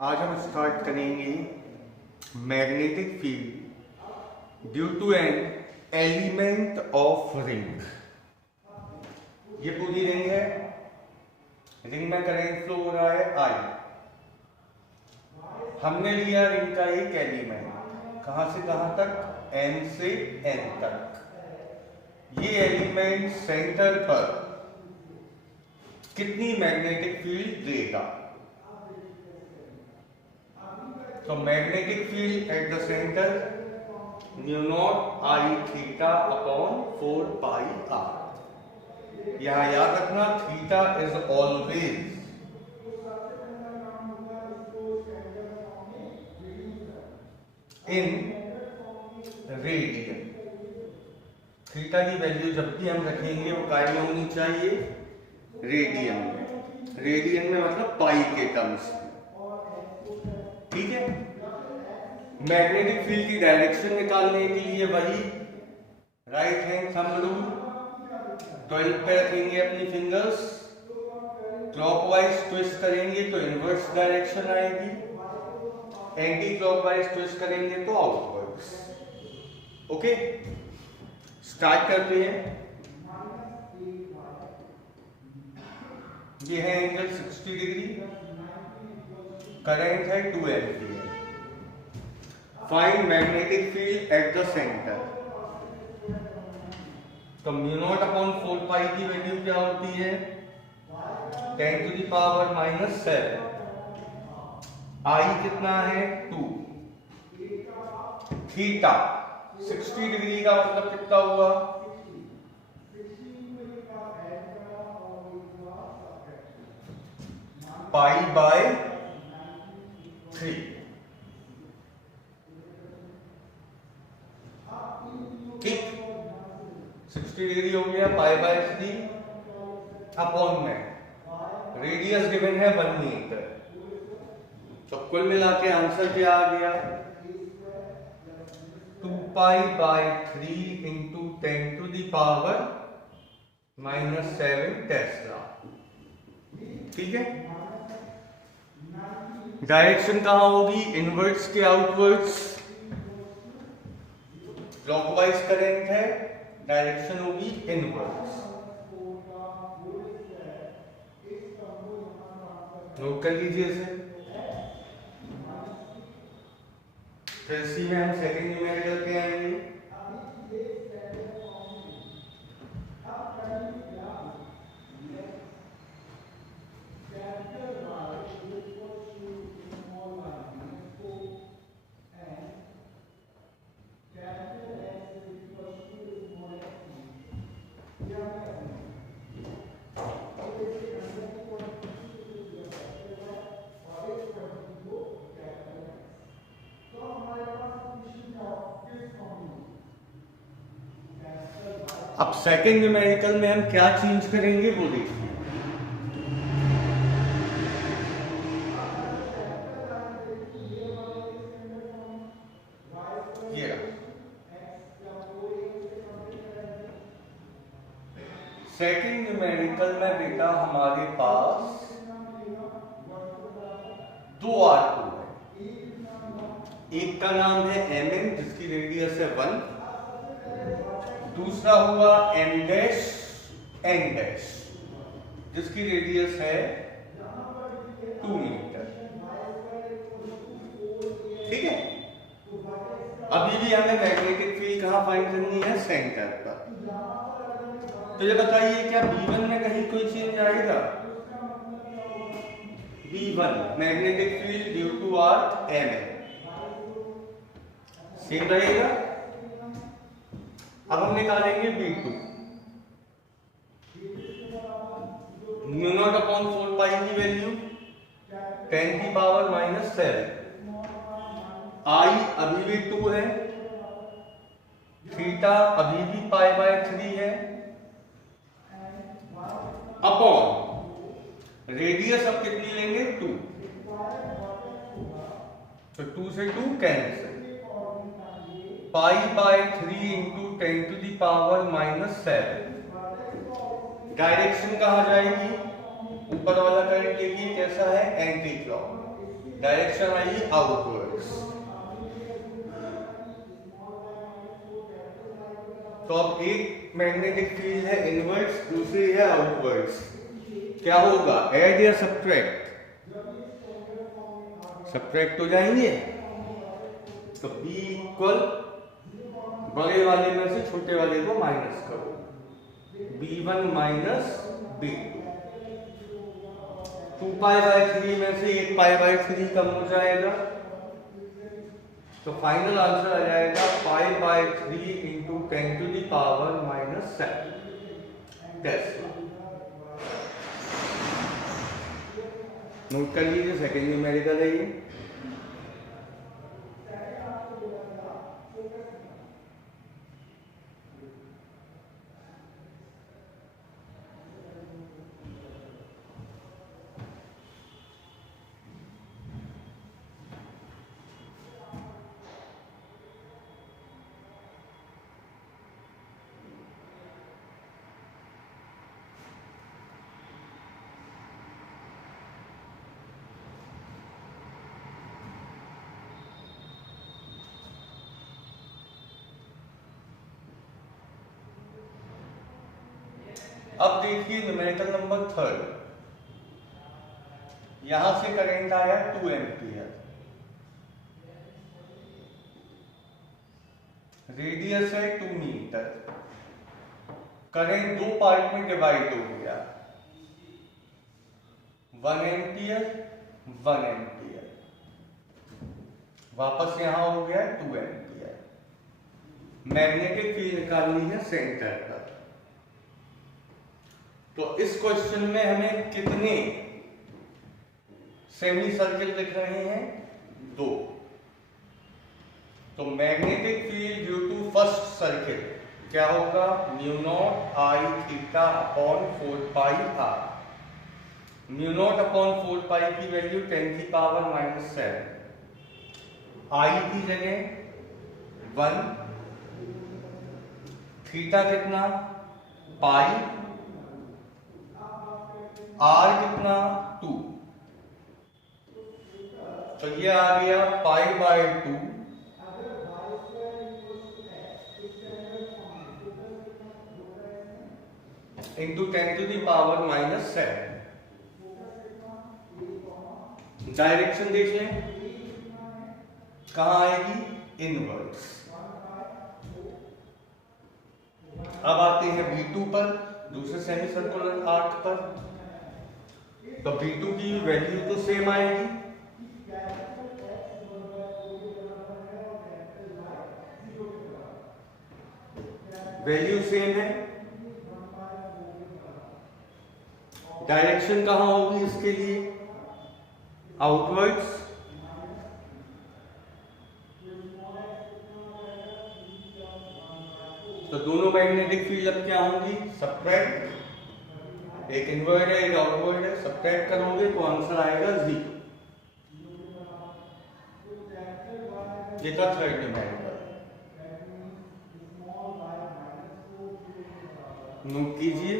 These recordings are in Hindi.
आज हम स्टार्ट करेंगे magnetic field due to an element of ring. ये पूरी रिंग है, रिंग में करंट फ्लो हो रहा है I। हमने लिया रिंग का एक एलिमेंट, कहां से कहां तक, N से N तक। ये एलिमेंट सेंटर पर कितनी मैग्नेटिक फील्ड देगा? तो magnetic field at the centre mu naught I theta upon 4 pi R। यहां याद रखना theta is always in radian. Theta की वैल्यू जब भी हम रखेंगे वो काय में होनी चाहिए, रेडियन में। रेडियन में मतलब पाई के टर्म्स, ठीक है। मैग्नेटिक फील्ड की डायरेक्शन निकालने के लिए वही राइट हैंड थंब रूल 12 पे रखेंगे अपनी फिंगर्स, क्लॉकवाइज ट्विस्ट करेंगे तो इनवर्स डायरेक्शन आएगी, एंटी क्लॉकवाइज ट्विस्ट करेंगे तो आउटवर्ड्स। ओके, स्टार्ट करते हैं। ये है एंगल 60 डिग्री, करंट है 2 ampere. Find magnetic field at the centre. तो म्यू नॉट अपॉन 4 पाई की वैल्यू क्या होती है, 10 टू द पावर -7। I कितना है 2। थीटा 60 डिग्री का मतलब कितना हुआ, पाई बाय 3। ठीक, 60 डिग्री हो गया, पाई बाय 3 अपॉन में रेडियस गिवन है 1 मीटर। तो कुल मिला के आंसर क्या आ गया, 2 pi by 3 into 10 to the power -7 tesla. ठीक है, डायरेक्शन कहां होगी, इनवर्ट्स के आउटवर्ड्स। क्लॉकवाइज करंट है, डायरेक्शन होगी इनवर्ट्स। नोट कर लीजिए इसे। फिर इसी में हम सेकंड न्यूमेरिकल पे आएंगे। अब सेकंड न्यूमेरिकल में हम क्या चेंज करेंगे वो देखिए। ये सेकंड न्यूमेरिकल में बेटा हमारे पास 2 R2 है। एक का नाम है Mn जिसकी रेडियस है 1, दूसरा हुआ M डैश N डैश जिसकी रेडियस है 2 मीटर। ठीक है, अभी भी हमें मैग्नेटिक फील्ड कहां फाइंड करनी है, सेंटर पर। तो ये बताइए क्या V1 में कहीं कोई चेंज आएगा, V1 magnetic field due to R Mn same रहेगा। अब हम निकालेंगे V2, mu naught upon 4 pi की वैल्यू 10 की पावर -7। I अभी भी 2 है, थीटा अभी भी पाई बाय 3 है, अपॉन रेडियस अब कितनी लेंगे 2, तो 2 से 2 cancel, pi by 3 into 10 to the power -7। Direction कहां जाएगी, ऊपर वाला करंट देखिए कैसा है, एंटी क्लॉक, डायरेक्शन आई आउटवर्ड्स। तो अब एक मैग्नेटिक फील्ड है इनवर्ड्स, दूसरी है आउटवर्ड्स, क्या होगा, ऐड या सब्ट्रैक्ट? सब्ट्रैक्ट हो जाएंगे। तो B इक्वल बड़े वाले में से छोटे वाले को माइनस करो, B1 माइनस B2, 2π/3 में से 1π/3 कम हो जाएगा, तो फाइनल आंसर आ जाएगा π/3 इंटू 10⁻⁻7 टेस्ला। नोट कर लीजिए, सेकेंड न्यूमेरिकल है ये। अब देखिए न्यूमेरिकल नंबर 3, यहां से करंट आया 2 एम्पियर, रेडियस है 2 मीटर, करंट दो पार्ट में डिवाइड हो गया, 1 एम्पियर 1 एम्पियर, वापस यहां हो गया 2 एम्पियर। मैग्नेटिक फील्ड निकालनी है सेंटर पर। तो इस क्वेश्चन में हमें कितने सेमी सर्किल दिख रहे हैं, 2। तो magnetic field due to first circle क्या होगा, μ0I∅/4πr, μ0/4π की वैल्यू 10⁻⁻7, I की जगह 1, थीटा कितना पाई, R कितना 2, तो ये आ गया π/2 इंटू 10⁻⁻7। डायरेक्शन देख लें कहां आएगी, इनवर्ड्स। अब आते हैं V2 पर, दूसरे सेमी सर्कुलर आर्क पर। तो V2 की वैल्यू तो सेम आएगी, वैल्यू सेम है। डायरेक्शन कहां होगी इसके लिए, आउटवर्ड्स। तो दोनों मैग्नेटिक फील्ड अब क्या होंगी, सब्ट्रैक्ट, एक इनवर्ड है एक आउटवर्ड है, सब्ट्रैक्ट करोगे तो आंसर आएगा 0। ये था थर्ड न्यूमेरिकल, नोट कीजिए।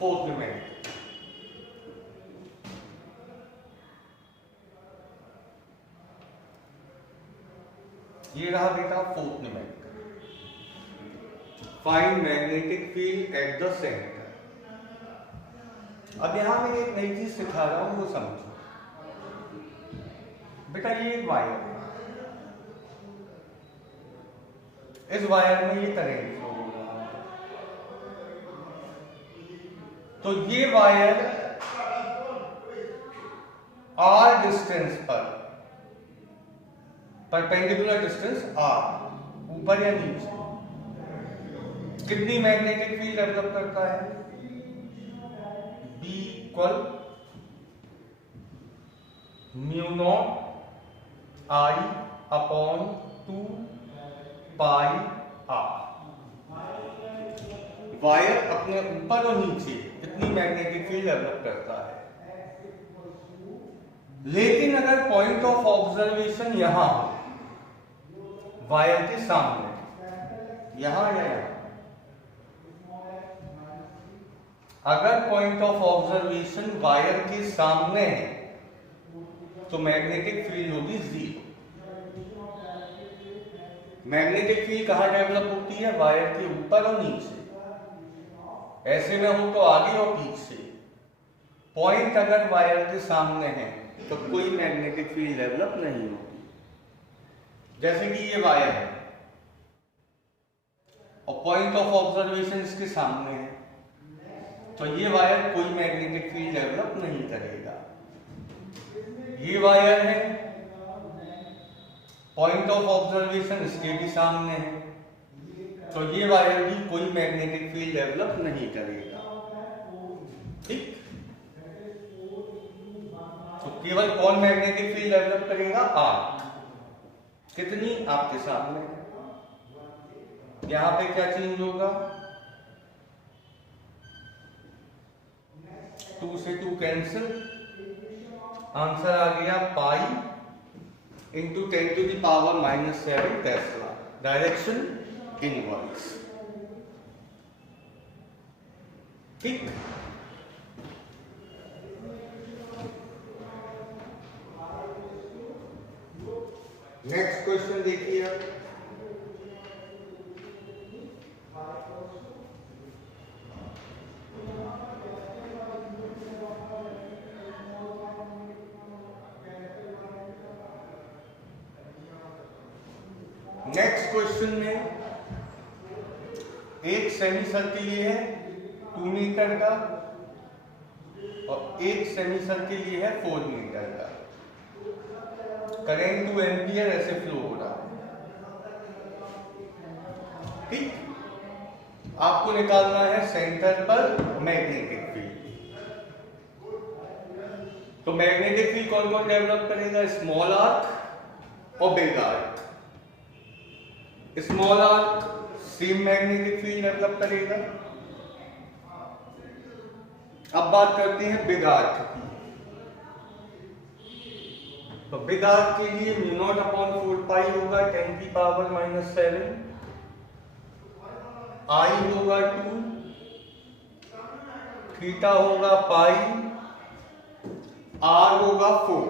फोर्थ न्यूमेरिकल, ये रहा बेटा fourth numerical, find magnetic field at the centre. अब यहां मैं एक नई चीज सिखा रहा हूं, वो समझो बेटा। ये एक वायर है, इस वायर में ये करंट फ्लो हो रहा है, तो ये वायर r डिस्टेंस पर, परपेंडिकुलर डिस्टेंस r, ऊपर या नीचे, कितनी मैग्नेटिक फील्ड डेवलप करता है, B इक्वल μ0I/2πr। वायर अपने ऊपर और नीचे कितनी मैग्नेटिक फील्ड डेवलप करता है। लेकिन अगर पॉइंट ऑफ ऑब्जर्वेशन यहां हो, वायर के सामने, यहां या यहां, अगर पॉइंट ऑफ ऑब्जर्वेशन वायर के सामने है तो मैग्नेटिक फील्ड होगी 0। मैग्नेटिक फील्ड कहां डेवलप होती है? वायर के ऊपर और नीचे। ऐसे में हो तो आगे और पीछे। पॉइंट अगर वायर के सामने है तो कोई मैग्नेटिक फील्ड डेवलप नहीं होती। जैसे कि ये वायर है और पॉइंट ऑफ ऑब्जर्वेशन इसके सामने है, तो ये वायर कोई मैग्नेटिक फील्ड डेवलप नहीं करेगा। ये वायर है, पॉइंट ऑफ ऑब्जर्वेशन इसके भी सामने है, तो ये वायर भी कोई मैग्नेटिक फील्ड डेवलप नहीं करेगा। ठीक, तो केवल कौन मैग्नेटिक फील्ड डेवलप करेगा? आर्क। कितनी? आपके सामने। यहां पे क्या चेंज होगा? 2 से 2 कैंसिल, आंसर आ गया pi into 10⁻⁻7 Tesla. Direction inverse. ठीक, नेक्स्ट क्वेश्चन देखिए आप। नेक्स्ट क्वेश्चन में एक सेमी सर्किल ये है 2 मीटर का और एक सेमी सर्किल ये है 4 मीटर का। करंट 2 एम्पियर ऐसे फ्लो हो रहा है। ठीक, आपको निकालना है सेंटर पर मैग्नेटिक फील्ड। तो मैग्नेटिक फील्ड कौन कौन डेवलप करेगा? स्मॉल आर्क और big arc. Small arc same magnetic field develop करेगा। अब बात करते हैं बिग आर्क की। तो बिग आर्क के लिए μ0/4 पाई होगा 10⁻⁻7, आई होगा 2, थीटा होगा पाई, आर होगा 4।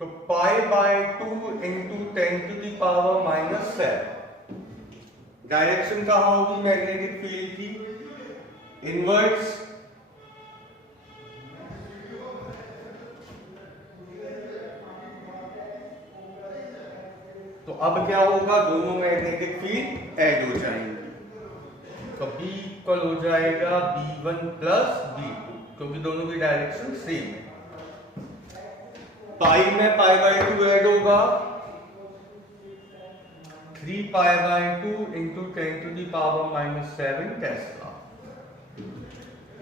तो π/2 इंटू 10⁻⁻7। डायरेक्शन कहां होगी मैग्नेटिक फील्ड की? इनवर्स। तो अब क्या होगा? दोनों मैग्नेटिक फील्ड ऐड हो जाएंगे, तो B इक्वल हो जाएगा B1 प्लस B2, क्योंकि दोनों की डायरेक्शन सेम है। पाई में π/2 ऐड होगा 3π/2 इंटू 10⁻⁻7 टेस्ला।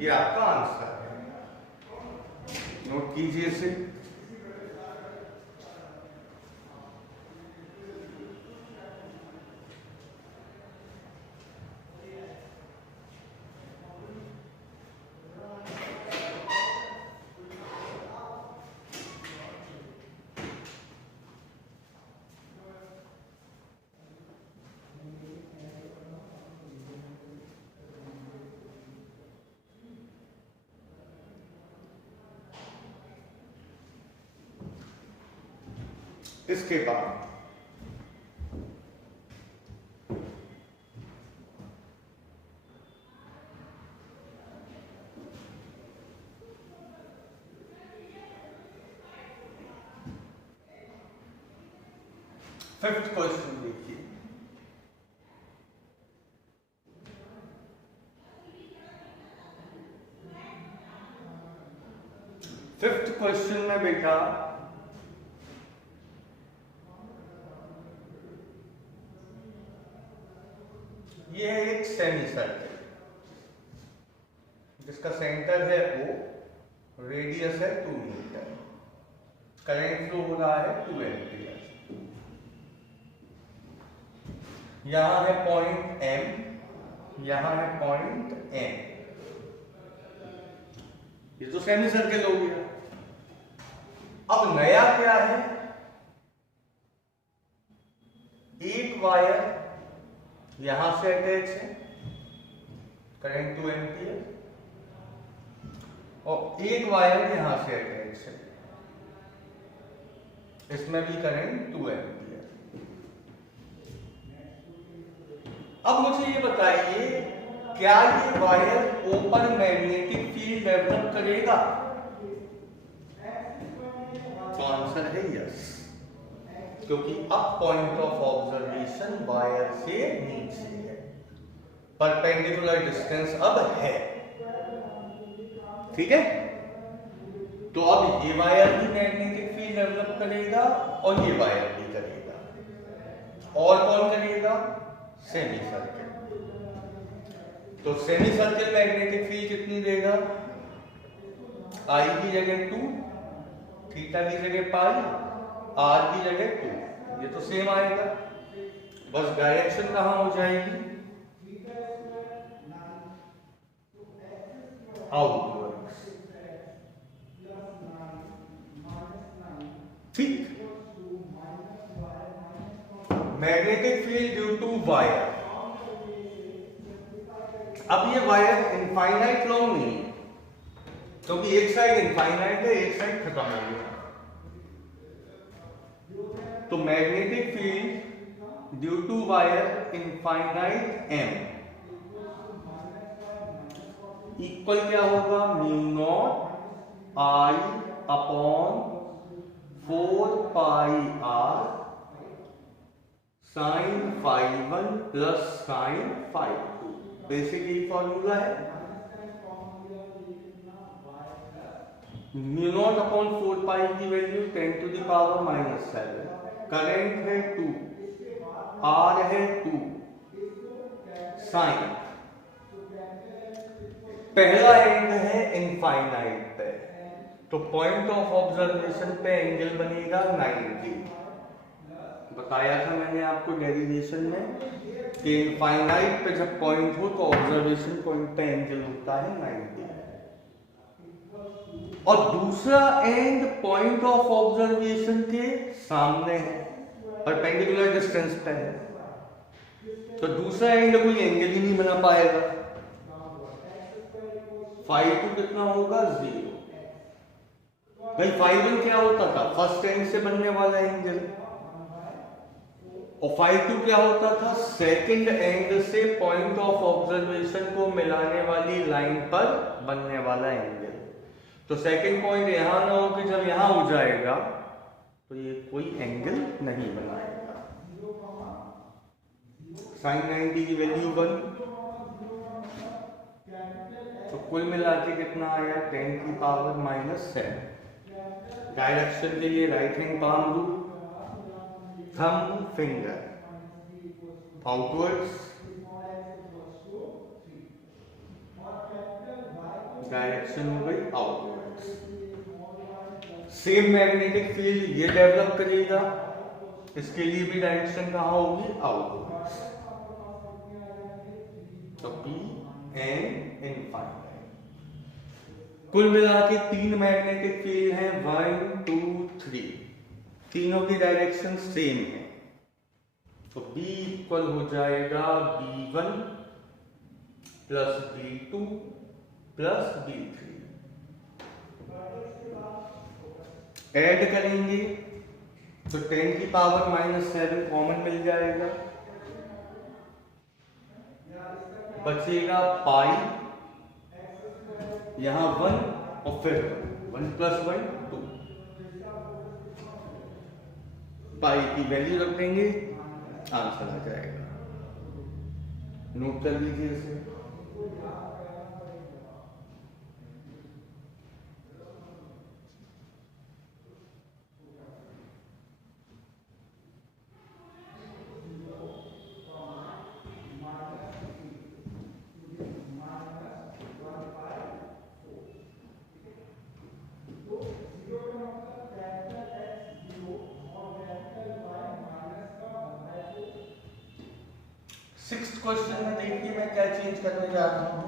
ये आपका आंसर है, नोट कीजिए इसे। इसके बाद फिफ्थ क्वेश्चन देखिए। फिफ्थ क्वेश्चन में बेटा ये है एक सेमी सर्किल जिसका सेंटर है O, रेडियस है 2 मीटर, करंट फ्लो हो रहा है 2 एम्पियर। यहां है पॉइंट M, यहां है पॉइंट N। ये तो सेमी सर्किल हो गया। अब नया क्या है, एक वायर यहां से अटैच है, करंट 2 एम्पियर, और एक वायर यहां से अटैच है, इसमें भी करंट 2 एम्पियर। अब मुझे ये बताइए, क्या ये wire open magnetic field develop करेगा? तो आंसर है यस, क्योंकि अब पॉइंट ऑफ ऑब्जर्वेशन वायर से नीचे है, परपेंडिकुलर डिस्टेंस अब है। ठीक है, तो अब ये वायर भी मैग्नेटिक फील्ड डेवलप करेगा और ये वायर भी करेगा। और कौन करेगा? Semi circle. तो सेमी सर्किल मैग्नेटिक फील्ड कितनी देगा? आई की जगह 2, थीटा की जगह पाई, आर की जगह 2। ये तो सेम आएगा, बस डायरेक्शन कहां हो जाएगी? आउटवर्ड्स। ठीक, magnetic field due to wire. अब ये वायर इनफाइनाइट लॉन्ग नहीं है, क्योंकि एक साइड इनफाइनाइट है, एक साइड खत्म हो गया। तो magnetic field due to wire infinite M equal क्या होगा? Mu naught I upon 4 pi R sine φ1 plus sine φ2। Basic यही फॉर्मूला है। म्यू नॉट अपॉन 4 पाई की value 10 to the power -7, current है 2, R है 2, साइन, पहला एंड है इनफाइनाइट पे, तो पॉइंट ऑफ ऑब्जर्वेशन पे एंगल बनेगा 90। बताया था मैंने आपको डेरिवेशन में कि इनफाइनाइट पे जब पॉइंट हो तो ऑब्जर्वेशन पॉइंट पे एंगल होता है 90। और दूसरा एंड पॉइंट ऑफ ऑब्जर्वेशन के सामने है, परपेंडिकुलर डिस्टेंस पे है, तो दूसरा एंड कोई एंगल ही नहीं बना पाएगा। φ2 कितना होगा? 0। भाई φ1 क्या होता था? फर्स्ट एंड से बनने वाला एंगल, और φ2 क्या होता था? सेकंड एंड से पॉइंट ऑफ ऑब्जर्वेशन को मिलाने वाली लाइन पर बनने वाला एंगल। तो सेकंड पॉइंट यहां ना हो कि जब यहां हो जाएगा तो ये कोई एंगल नहीं बनाएगा। साइन 90 की वैल्यू 1, तो कुल मिला के कितना आया? 10 की पावर -7। डायरेक्शन के लिए right hand palm rule, thumb finger outwards, direction हो गई आउटवर्ड्स। सेम मैग्नेटिक फील्ड ये डेवलप करेगा, इसके लिए भी डायरेक्शन कहां होगी? आउटवर्ड्स। तो P एंड इनफाइनाइट। कुल मिला के 3 मैग्नेटिक फील्ड हैं, 1 2 3, तीनों की डायरेक्शन सेम है, तो B इक्वल हो जाएगा B1 plus B2 plus B3। Add करेंगे तो 10 की पावर -7 कॉमन मिल जाएगा, बचेगा पाई, यहां 1 और फिर 1 प्लस 1 2, पाई की वैल्यू रख देंगे, आंसर आ जाएगा। नोट कर लीजिए इसे। क्वेश्चन में देखिए मैं क्या चेंज करने जा रहा हूं।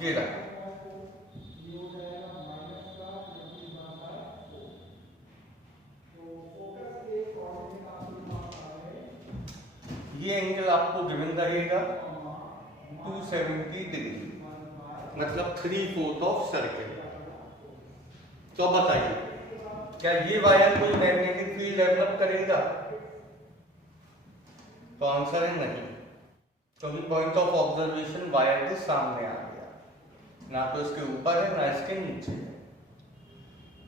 ये रहा, ये एंगल आपको गिवन रहेगा 270 डिग्री, मतलब 3/4 ऑफ सर्किल। तो बताइए क्या ये वायर कोई मैग्नेटिक फील्ड डेवलप करेगा? तो आंसर है नहीं, क्योंकि पॉइंट ऑफ ऑब्जर्वेशन वायर के सामने आ गया, ना तो इसके ऊपर है ना इसके नीचे है।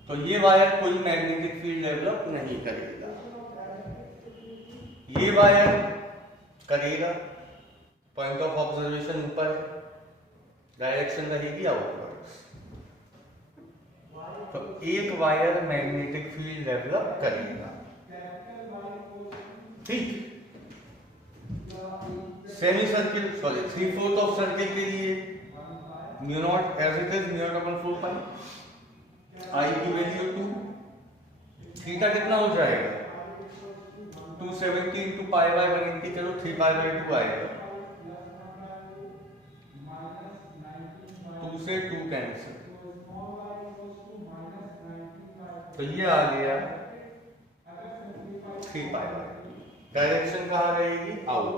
तो ये वायर कोई मैग्नेटिक फील्ड डेवलप नहीं करेगा। ये वायर करेगा, पॉइंट ऑफ ऑब्जर्वेशन ऊपर है, डायरेक्शन रहेगी आउटवर्ड्स। तो एक वायर मैग्नेटिक फील्ड डेवलप करेगा, ठीक। Semi circle sorry 3/4 of circle के लिए mu naught as it is mu naught upon 4 pi, I की वैल्यू 2, थीटा कितना हो जाएगा 270 into पाई बाय 180, चलो 3 पाई बाय 2 आएगा, 2 से 2 कैंसिल, तो ये आ गया 3 पाई बाय 2। डायरेक्शन कहाँ रहेगी आउट,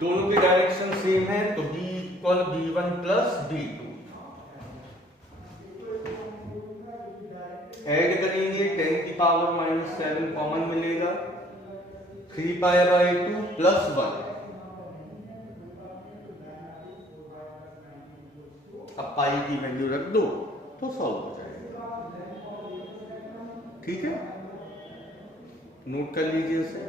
दोनों की डायरेक्शन सेम है, तो B equal B1 plus B2। Add करेंगे 10 की पावर -7 कॉमन मिलेगा, 3 पाई बाय 2 प्लस 1। अब पाई की वैल्यू रख दो तो सॉल्व हो जाएगा, ठीक है। नोट कर लीजिए इसे।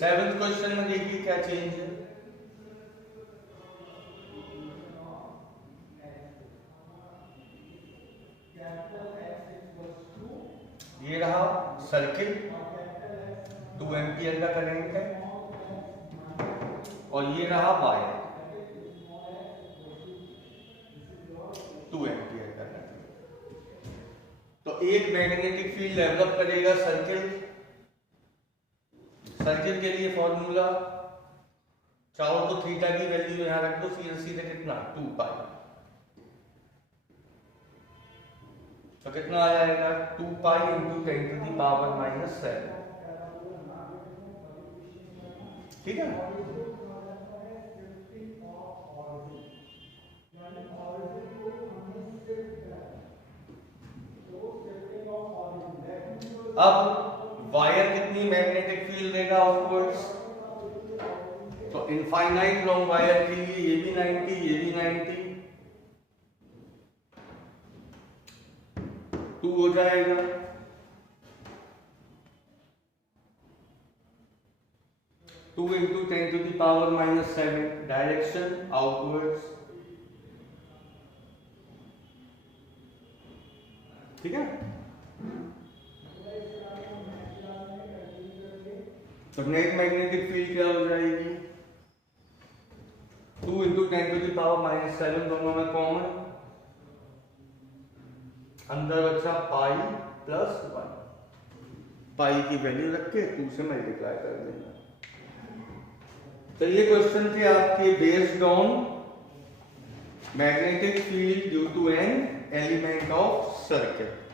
सेवेंथ क्वेश्चन में देखिए क्या चेंज है। ये रहा सर्किल, 2 एम्पियर का करंट है, और ये रहा वायर, 2 एम्पियर का करंट। तो एक मैग्नेटिक फील्ड डेवलप करेगा सर्किल। सर्किल के लिए फॉर्मूला चाहो तो थीटा की वैल्यू यहां रख दो, सीधे सीधे कितना 2 पाई, तो कितना आ जाएगा 2 pi into 10 to the power -7, ठीक है। अब वायर कितनी मैग्नेटिक फील्ड देगा आउटवर्ड्स, तो इनफाइनाइट लॉन्ग वायर के लिए ये भी 90, ये भी 90, 2 हो जाएगा, two into 10 to the power -7, direction outwards, ठीक है। तो नेट मैग्नेटिक फील्ड क्या हो जाएगी 2 इंटू 10 टू दी पावर -7, दोनों में कॉमन, अंदर बचा पाई प्लस 1, पाई की वैल्यू रख के 2 से मल्टीप्लाई कर देना। तो ये क्वेश्चन थे आपके based on magnetic field due to an element of circuit.